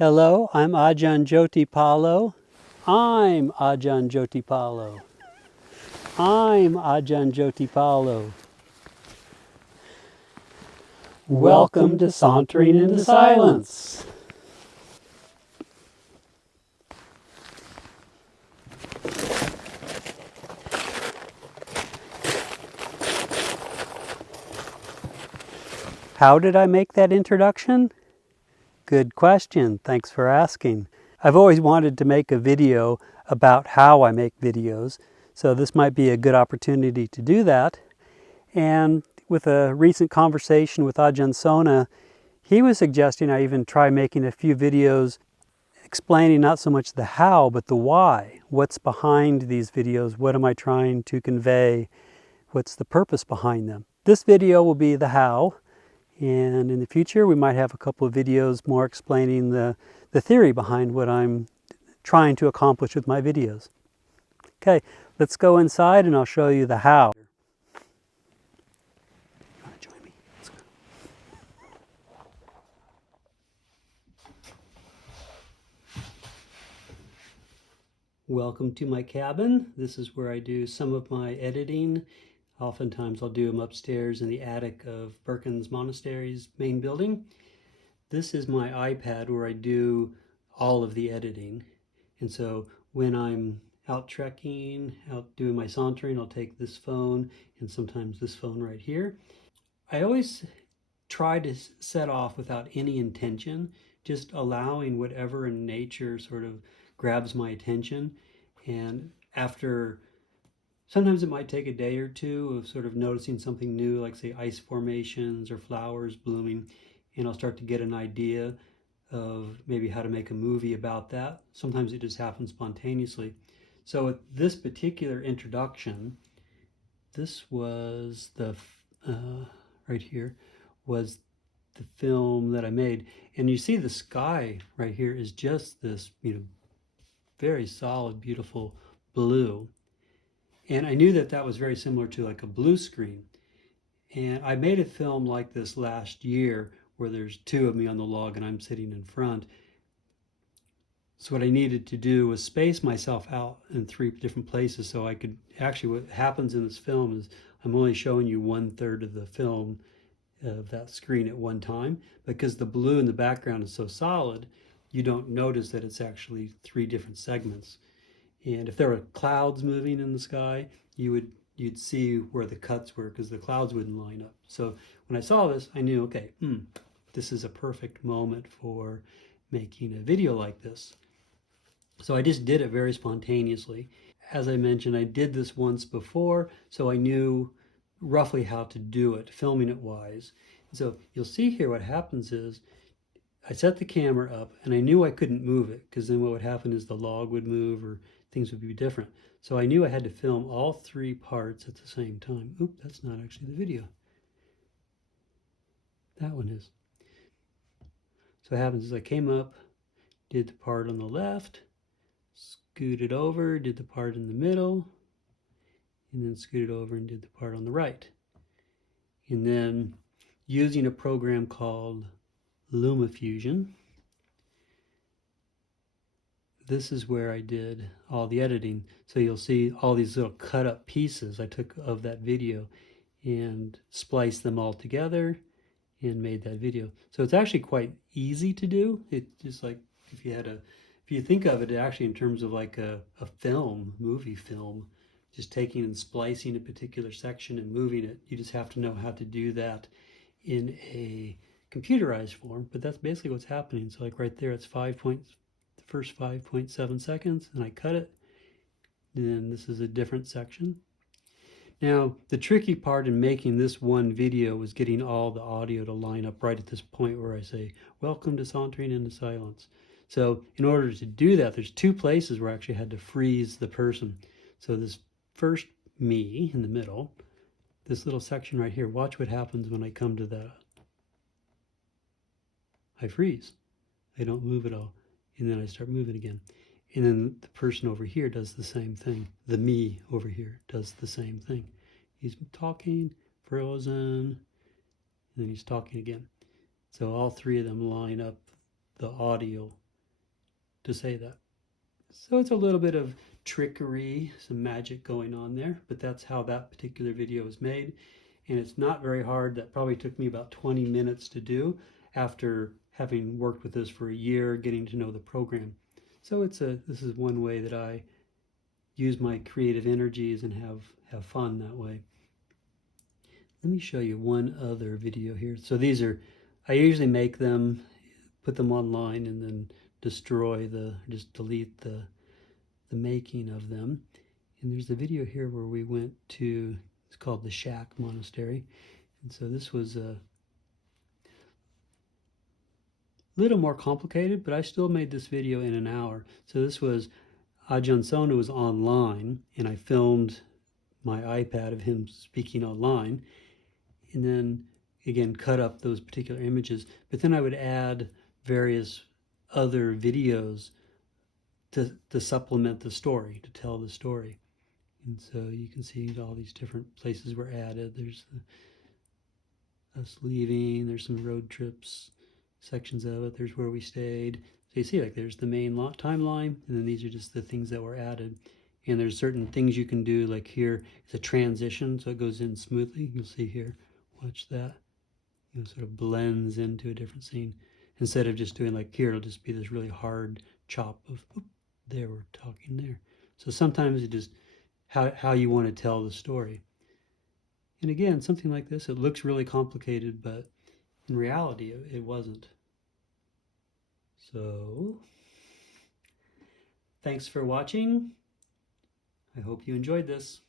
Hello, I'm Ajahn Jyotipalo. I'm Ajahn Jyotipalo. I'm Ajahn Jyotipalo. Welcome to Sauntering into Silence. How did I make that introduction? Good question. Thanks for asking. I've always wanted to make a video about how I make videos, so this might be a good opportunity to do that. And with a recent conversation with Ajahn Sona, he was suggesting I even try making a few videos explaining not so much the how, but the why. What's behind these videos? What am I trying to convey? What's the purpose behind them? This video will be the how. And in the future, we might have a couple of videos more explaining the theory behind what I'm trying to accomplish with my videos. Okay, let's go inside and I'll show you the how. Want to join me? Let's go. Welcome to my cabin. This is where I do some of my editing. Oftentimes I'll do them upstairs in the attic of Birken Monasteries main building. This is my iPad where I do all of the editing. And so when I'm out trekking, out doing my sauntering, I'll take this phone and sometimes this phone right here. I always try to set off without any intention, just allowing whatever in nature sort of grabs my attention. And after sometimes it might take a day or two of sort of noticing something new, like say ice formations or flowers blooming, and I'll start to get an idea of maybe how to make a movie about that. Sometimes it just happens spontaneously. So with this particular introduction, this was the, right here, was the film that I made. And you see the sky right here is just this, very solid, beautiful blue. And I knew that that was very similar to like a blue screen. And I made a film like this last year where there's two of me on the log and I'm sitting in front. So what I needed to do was space myself out in three different places so I could actually, what happens in this film is I'm only showing you 1/3 of the film of that screen at one time. Because the blue in the background is so solid, you don't notice that it's actually three different segments. And if there were clouds moving in the sky, you'd see where the cuts were because the clouds wouldn't line up. So when I saw this, I knew, okay, this is a perfect moment for making a video like this. So I just did it very spontaneously. As I mentioned, I did this once before, so I knew roughly how to do it, filming it wise. So you'll see here what happens is I set the camera up and I knew I couldn't move it because then what would happen is the log would move or things would be different. So I knew I had to film all three parts at the same time. Oop, that's not actually the video. That one is. So what happens is I came up, did the part on the left, scooted over, did the part in the middle, and then scooted over and did the part on the right. And then using a program called LumaFusion, this is where I did all the editing. So you'll see all these little cut up pieces I took of that video and spliced them all together and made that video. So it's actually quite easy to do. It's just like if you think of it actually in terms of like a film, movie film, just taking and splicing a particular section and moving it. You just have to know how to do that in a computerized form, but that's basically what's happening. So like right there, it's the first 5.7 seconds, and I cut it. Then this is a different section. Now, the tricky part in making this one video was getting all the audio to line up right at this point where I say, welcome to Sauntering into Silence. So in order to do that, there's two places where I actually had to freeze the person. So this first me in the middle, this little section right here, watch what happens when I come to that. I freeze. I don't move at all. And then I start moving again. And then the person over here does the same thing. The me over here does the same thing. He's talking, frozen, and then he's talking again. So all three of them line up the audio to say that. So it's a little bit of trickery, some magic going on there, but that's how that particular video is made. And it's not very hard. That probably took me about 20 minutes to do after having worked with this for a year, getting to know the program. So this is one way that I use my creative energies and have fun that way. Let me show you one other video here. So these are, I usually make them, put them online, and then just delete the making of them. And there's a video here where we went to, it's called the Shack Monastery. And so this was a little more complicated, but I still made this video in an hour. So this was, Ajahn Sona was online, and I filmed my iPad of him speaking online, and then again cut up those particular images. But then I would add various other videos to supplement the story, to tell the story. And so you can see all these different places were added. There's us leaving, there's some road trips, sections of it, there's where we stayed. So you see, like, there's the main timeline, and then these are just the things that were added. And there's certain things you can do, like here, it's a transition, so it goes in smoothly. You'll see here, watch that. You know, sort of blends into a different scene. Instead of just doing like here, it'll just be this really hard chop of, oop, there, we're talking there. So sometimes it just, how you want to tell the story. And again, something like this, it looks really complicated, but in reality, it wasn't. So, thanks for watching. I hope you enjoyed this.